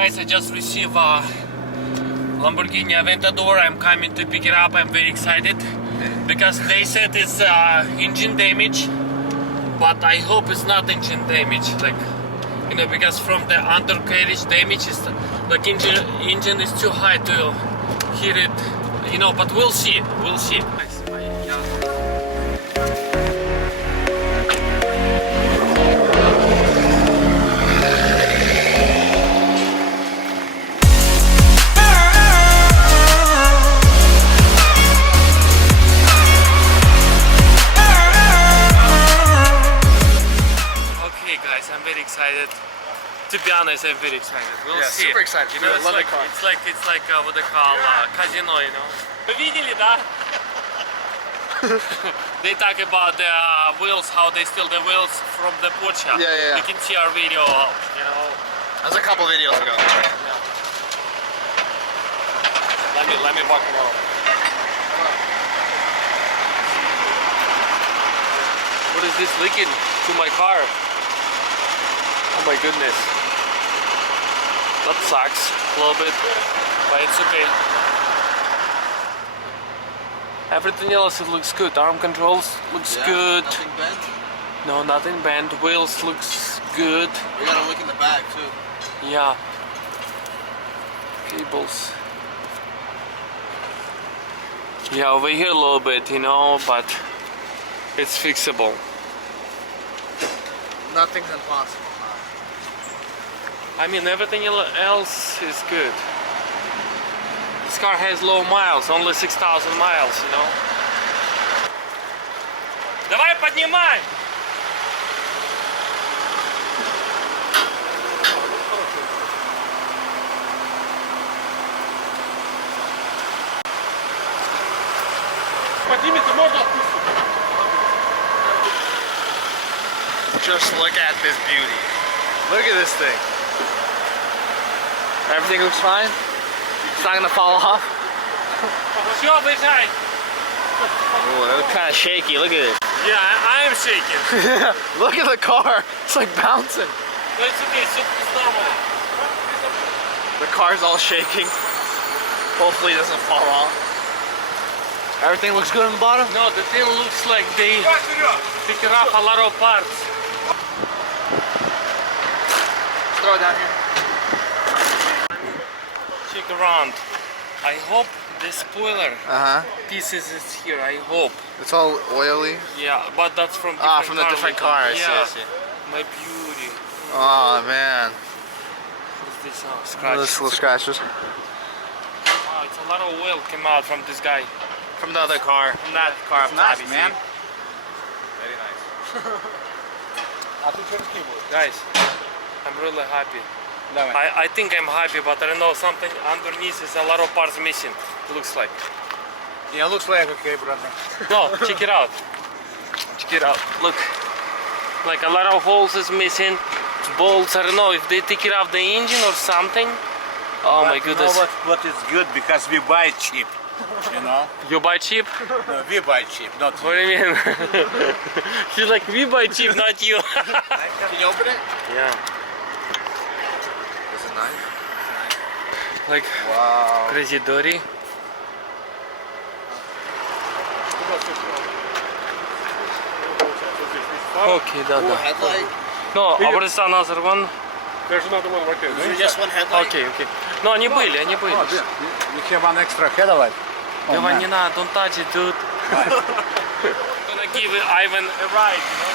guys, I just received a Lamborghini Aventador. I'm coming to pick it up. I'm very excited because they said it's engine damage, but I hope it's not engine damage. Like, you know, because from the undercarriage damage, is like engine is too high to hear it. You know, but we'll see. We'll see. I'm very excited. To be honest, I'm very excited. We'll see. Super excited. You know, it's like what they call casino, you know. Вы видели, да? They talk about the wheels, how they steal the wheels from the Porsche. Yeah. You can see our video, you know. That was a couple videos ago. Yeah. Let me walk around. What is this leaking to my car? Oh my goodness. That sucks a little bit, but it's okay. Everything else, it looks good. Arm controls looks good. Nothing bent? No, nothing bent. Wheels looks good. We gotta look in the back too. Yeah. Cables. Yeah, over here a little bit, you know, but it's fixable. Nothing's impossible. I mean, everything else is good. This car has low miles, only 6,000 miles, you know. Давай поднимай! Поднимите, можно отпустить. Just look at this beauty. Look at this thing. Everything looks fine? It's not gonna fall off? Все, выезжай! Oh, it looks kind of shaky. Look at it. Yeah, I am shaking. Look at the car. It's like bouncing. No, it's okay, it's normal. The car's all shaking. Hopefully it doesn't fall off. Everything looks good on the bottom? No, the thing looks like they pick off a lot of parts. Throw it down here. Check around. I hope the spoiler pieces is here. I hope. It's all oily. Yeah, but that's from different from the different cars. Yeah. Yes. My beauty. Oh man. What is this? Oh, scratch. Little scratches. Wow, it's a lot of oil came out from this guy. From the other car. From that car up top, man. Very nice. Guys, I'm really happy. I think I'm happy, but I don't know, something underneath is a lot of parts missing, it looks like. Yeah, looks like okay, brother. No, check it out. Check it out. Look. Like a lot of holes is missing. Bolts, I don't know if they take it off the engine or something. Oh my goodness. You know what is good? Because we buy cheap. You know? You buy cheap? No, we buy cheap, not you. What do you mean? He's like, we buy cheap, not you. Can you open it? Yeah. Is it nice? Like, Wow. crazy dirty. Okay, да. Headlight? No, what is another one? There's another one right there. Is it just one headlight? Okay. No, они были. You have an extra headlight. Лева, не надо, don't touch it, dude. I'm gonna give Ivan a ride, you know?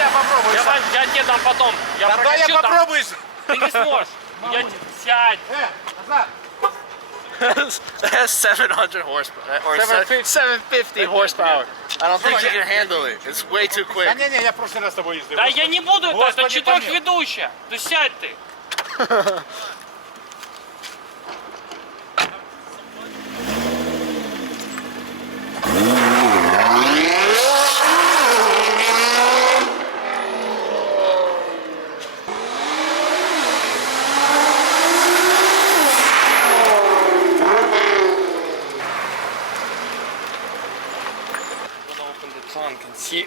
Я попробую. Я тебе дам потом. Я Давай я прокачу там. попробую. Ты не сможешь. Сядь. It has 700 horsepower. Or 750 horsepower. I don't think you can handle it. It's way too quick. Не, я просто раз с тобой ездил. Да я не буду, это четырехведущая. Ты сядь ты. Trunk and see.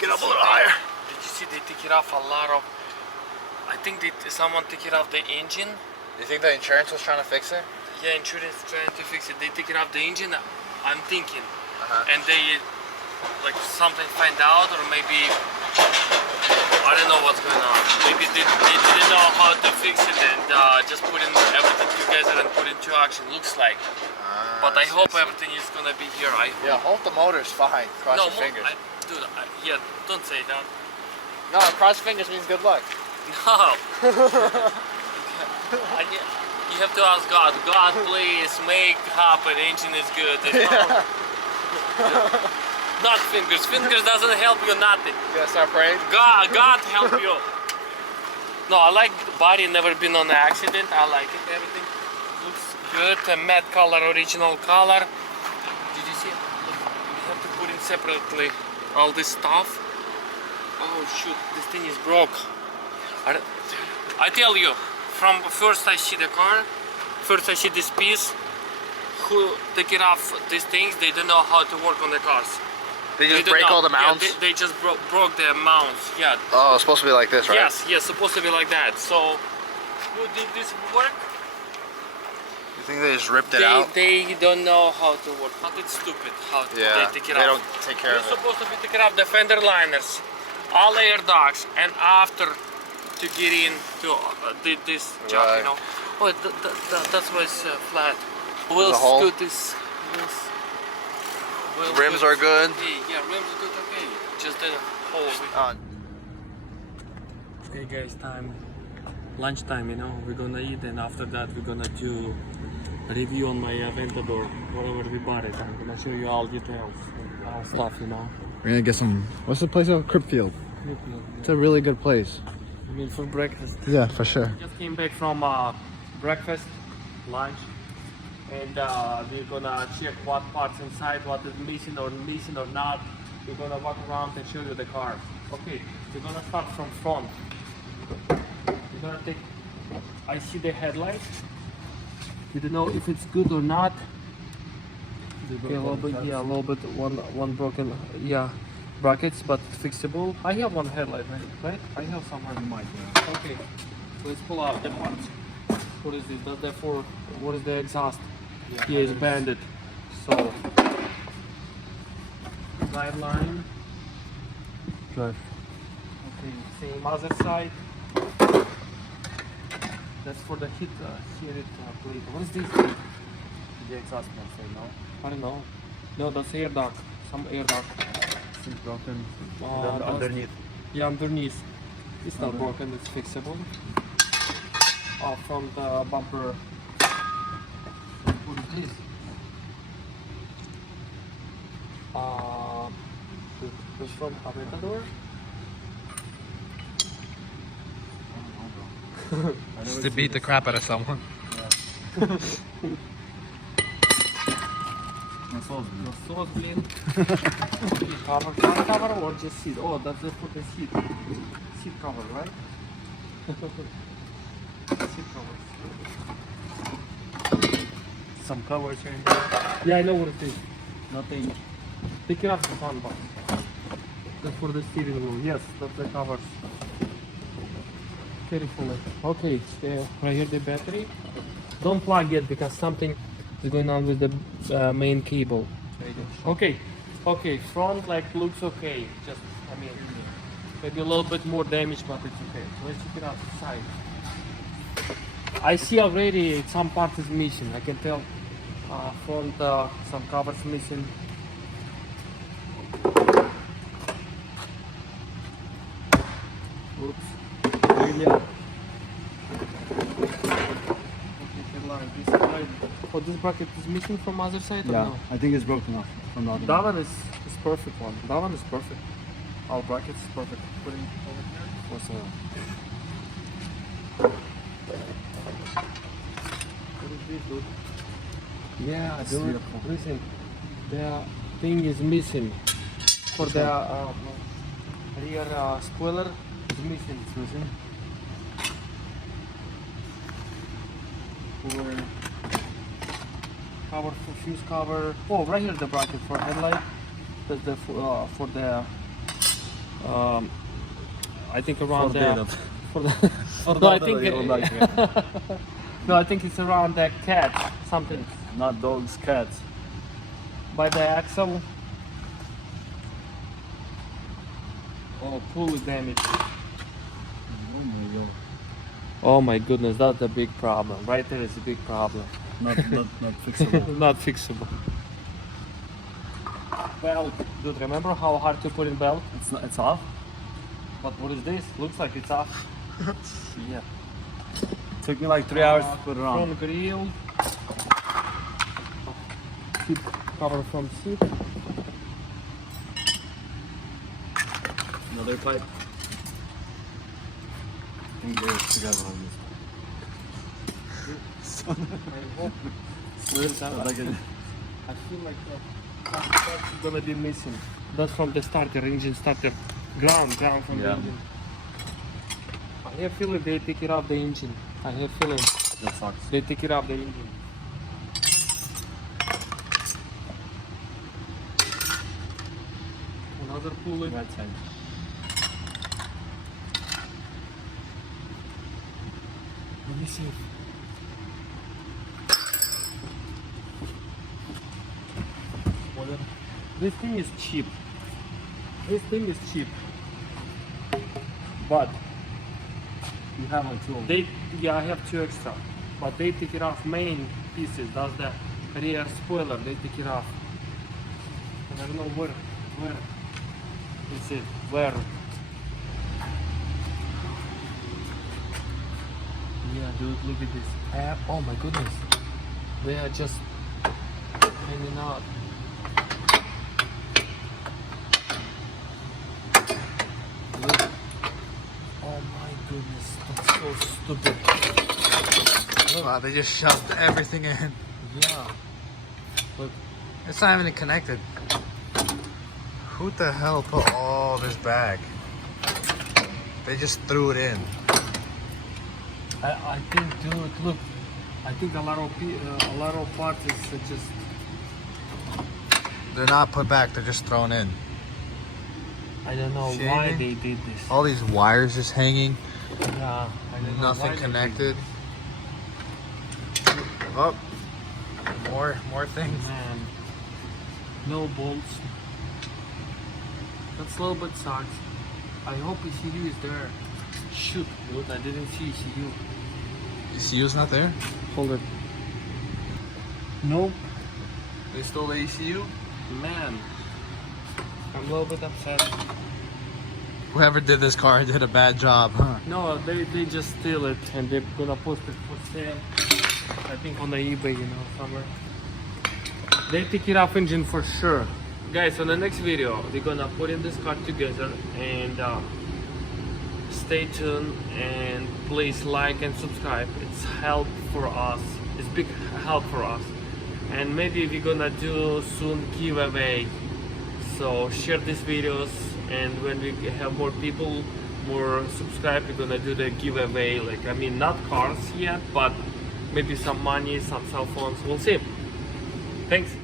Get up a little higher. Did you see they take it off a lot of? I think someone took it off the engine. You think the insurance was trying to fix it? Yeah, insurance trying to fix it. They take it off the engine. I'm thinking, Uh-huh. and they like something find out, or maybe I don't know what's going on. Maybe they didn't know how to fix it and just put in everything together and put into action. Looks like. But I hope everything is gonna be here. Yeah, hope the motor's fine. Cross no, your fingers. Dude, yeah, don't say that. No, cross fingers means good luck. No. You have to ask God. God, please make happen. Engine is good. Not fingers. Fingers doesn't help you nothing. You gotta start praying? God help you. No, I like the body. Never been on an accident. I like it. Everything looks good. A matte color, original color. Did you see it? Look, you have to put in separately all this stuff. Oh shoot, this thing is broke. I tell you, from first I see the car, first I see this piece. Who take it off these things? They don't know how to work on the cars. They just don't break know. all the mounts? Yeah, they just broke the mounts. Yeah. Oh, it's supposed to be like this, right? Yes, supposed to be like that. So, who did this work? You think they just ripped it out? They don't know how to work. But it's stupid how Yeah, they take it they off. don't take care of You're it. supposed to be taking off the fender liners, all air ducts, and after to get into this job, Right. you know. Oh, that's why it's flat. Wheels a hole? good. This wheels Rims good. are good? Yeah, rims are good. Okay, just the hole. Okay, guys, time. Lunchtime, you know. We're gonna eat, and after that, we're gonna do a review on my Aventador. Whatever we bought it, I'm gonna show you all details and all stuff, you know. We're gonna get some. What's the place called? Cripfield. It's a really good place. I mean, for breakfast. Yeah, for sure. Just came back from breakfast, lunch, and we're gonna check what parts inside, what is missing or not. We're gonna walk around and show you the car. Okay, we're gonna start from front. We're gonna take. I see the headlights. You don't know if it's good or not. Okay, a little bit, yeah, a little bit. One broken, yeah, brackets, but fixable. I have one headlight, right? I have somewhere in mine. Okay, let's pull out the parts. What is this? That's the for. What is the exhaust? Here is banded. So drive line. Drive. Okay, same other side. That's for the heat plate. What is this? The exhaust fan, say no. I don't know. No, that's air duct. Some air duct. It's broken. Underneath. Yeah, underneath. It's not broken. It's fixable. From the bumper. What is this? This from Aventador. Just to beat the crap out of someone. Sauce, блин. Cover, front cover or just seat? Oh, that's it for the seat. Seat cover, right? Seat covers. Some covers here and there. Yeah, I know what it is. Nothing. Take it off the front box. That's for the steering wheel. Yes, that's the covers. Carefully. Okay, right here the battery. Don't plug it because something is going on with the main cable. Okay, front like looks okay. Just, I mean, maybe a little bit more damage, but it's okay. So let's check it out side. I see already some parts is missing. I can tell front some covers missing. Oops. Yeah. Oh, this bracket is missing from other side or no? I think it's broken off from the other. That one is perfect one. That one is perfect. All brackets is perfect. Put it over here. What's that? What is this, dude? Yeah, dude. Listen, the thing is missing. For the rear spoiler is missing. It's missing. For cover, for fuse cover. Oh, right here the bracket for headlight. That's the for the I think around there. For No, I think no, I think it's around the cat, something not dogs, cats. by the axle. Oh, pulley damage. Oh my goodness, that's a big problem. Right there is a big problem. Not fixable. Not fixable. Belt, dude, remember how hard to put in belt? It's off. But what is this? Looks like it's off. Yeah. Took me like 3 hours to put it on. Front grill. Seat cover from seat. Another pipe. I think they're together on this. Like it. I feel like that's gonna be missing. That's from the starter, engine starter. Ground from the Yeah. engine. I have feeling they take it off the engine. I have feeling That sucks. they take it off the engine. Another pulley. Right side. Let me see. This thing is cheap. This thing is cheap. But You have like two. I have 2 extra. But they take it off main pieces. That's the rear spoiler. They take it off. And I don't know where. Is it? Where? Yeah, dude, look at this. Oh my goodness. They are just hanging out. Look. Oh my goodness, that's so stupid. Wow, they just shoved everything in. Yeah. Look. It's not even connected. Who the hell put all this back? They just threw it in. I think, dude, look. I think a lot of parts is just. They're not put back, they're just thrown in. I don't know See why anything? they did this. All these wires just hanging, Yeah, I don't know nothing why they connected. Oh, more things. Man, no bolts. That's a little bit sucks. I hope ECU is there. Shoot, dude, I didn't see ECU. ECU's not there? Hold it. Nope. They stole the ECU? Man, I'm a little bit upset. Whoever did this car did a bad job, huh? No, they just steal it and they're gonna post it for sale. I think on the eBay, somewhere. They take it off engine for sure. Guys, on the next video, we're gonna put in this car together and stay tuned and please like and subscribe. It's help for us. It's big help for us. And maybe we're gonna do soon giveaway. So share these videos and when we have more people, more subscribe, we're gonna do the giveaway. Like, I mean, not cars yet, but maybe some money, some cell phones. We'll see. Thanks.